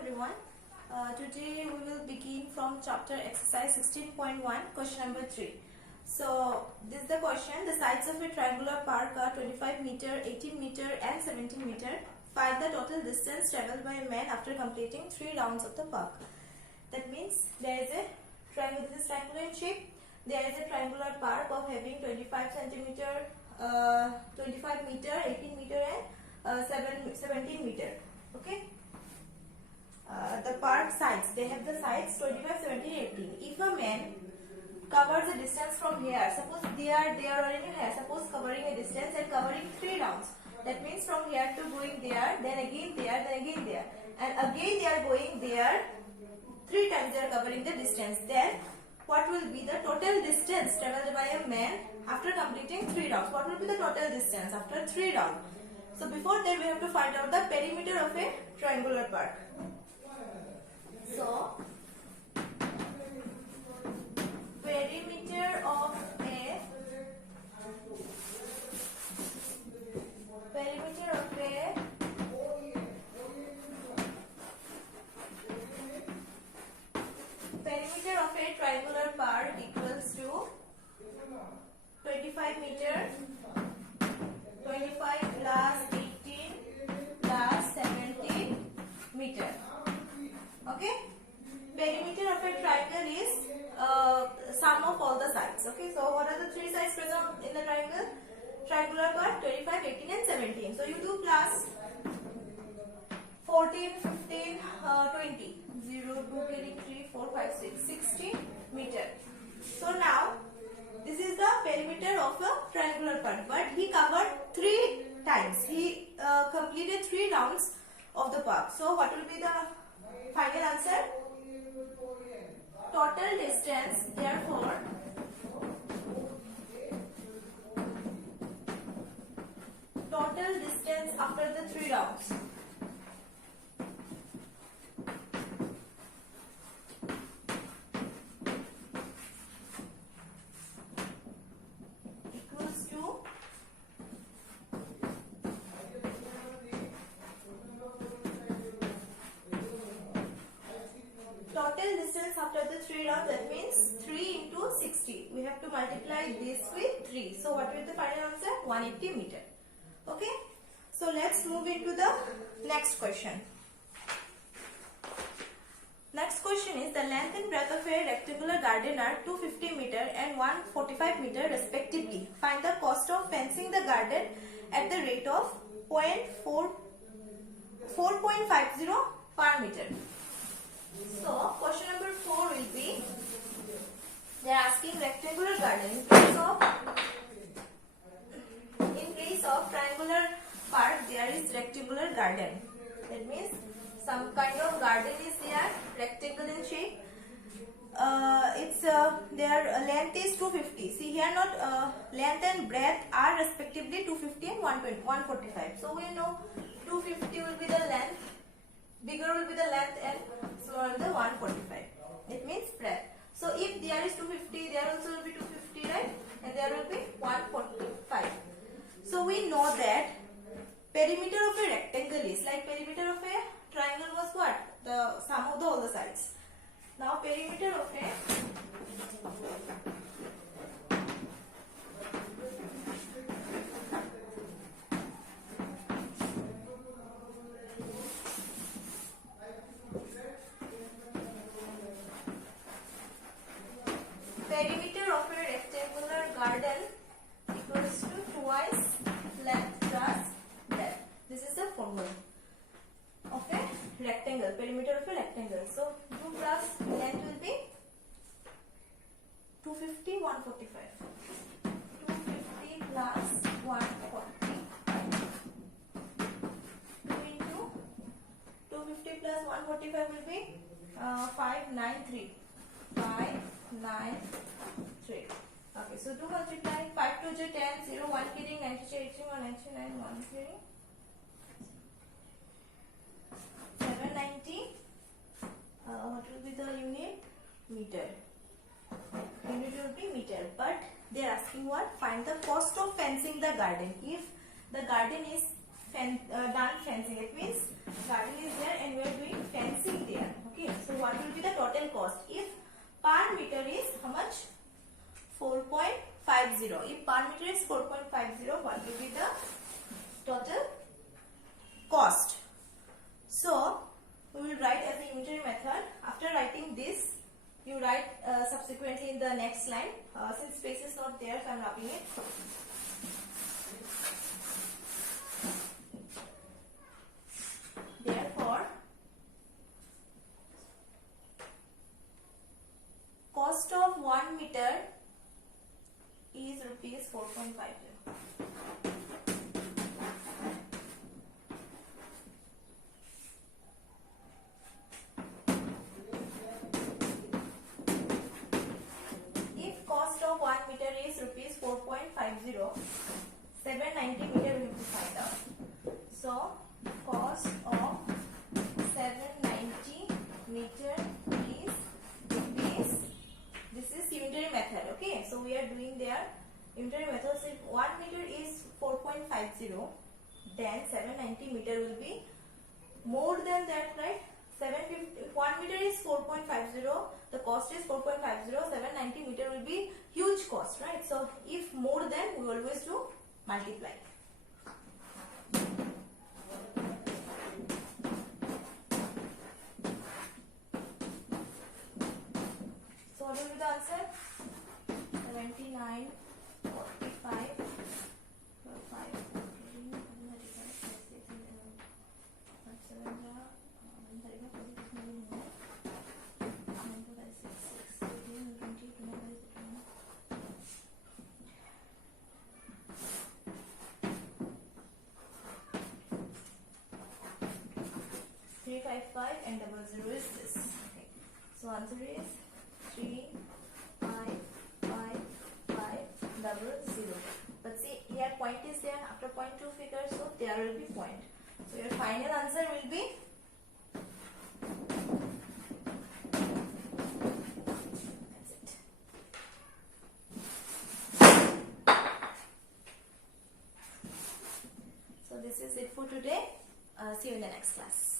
everyone. Today we will begin from chapter exercise 16.1, question number 3. So this is the question. The sides of a triangular park are 25 meter, 18 meter and 17 meter. Find the total distance traveled by a man after completing 3 rounds of the park. That means there is a triangle. This is triangular in shape. There is a triangular park of having 25 centimeter, 25 meter, 18 meter and 17 meter. Okay. The park sides, they have the sides 25, 17, 18. If a man covers a distance from here, suppose they are already here, suppose covering a distance and covering 3 rounds. That means from here to going there, then again there, then again there, and again they are going there. 3 times they are covering the distance. Then what will be the total distance traveled by a man after completing 3 rounds? What will be the total distance after 3 rounds? So before that we have to find out the perimeter of a triangular park. So perimeter of a triangular park equals to 25 meter, 25 plus 18 plus 17 meter. Okay, perimeter of a triangle is sum of all the sides. Okay, so what are the 3 sides present in the triangular part? 25, 18 and 17. So you do plus 14, 15, 20, 0, 2, 3, 4, 5, 6, 16 meter. So now this is the perimeter of a triangular part, but he covered 3 times. He completed 3 rounds of the park. So what will be the final answer? Total distance, therefore, total distance after the 3 rounds equals to total distance after the 3 rounds, that means 3 into 60. We have to multiply this with 3. So what will be the final answer? 180 meter. Okay. So let's move into the next question. Next question is the length and breadth of a rectangular garden are 250 meter and 145 meter respectively. Find the cost of fencing the garden at the rate of 4.50 per meter. So question number 4 will be, they are asking rectangular garden. In case of triangular park, there is rectangular garden. That means some kind of garden is there, rectangle in shape. Their length is 250. See here, not length and breadth are respectively 250 and 145. So we know 250 will be the length, bigger will be the length, and smaller will be the 145. It means breadth. So if there is 250, there also will be 250, right? And there will be 145. So we know that perimeter of a rectangle is like perimeter of a triangle was what? The sum of all the sides. Now perimeter of a rectangular garden equals to twice length plus breadth. This is the formula of a rectangle, perimeter of a rectangle. So 2 plus length will be 250, 145. 250 plus 145. 2 into 250 plus 145 will be 593. 593. Okay, so 2 multiply 5 to 10, 0, 1 kidding, 92, 81, 99, 1 kidding. 790. What will be the unit? Meter. Unit will be meter. But they are asking what? Find the cost of fencing the garden. If the garden is done fencing, it means garden is there and we are doing fencing 4.50. If per meter is 4.50, what will be the total cost? So we will write as a unitary method. After writing this, you write subsequently in the next line. Since space is not there, so I am wrapping it. Therefore, cost of 1 meter is rupees 4.50. If cost of 1 meter is rupees 4.50, 790 meter we have to find out. So cost of 790 meter is rupees. This is unitary method. Okay, so we are doing their unitary method. So if 1 meter is 4.50, then 790 meter will be more than that, right? 750. If 1 meter is 4.50, the cost is 4.50. 790 meter will be huge cost, right? So if more than, we always do multiply. So what will be the answer? 79, 45, 5, 355 and 00 is this. Okay. So answer is 3, 5, 5, 5, 00. But see, here point is there, after point 2 figures, so there will be point. So your final answer will be that's it. So this is it for today. See you in the next class.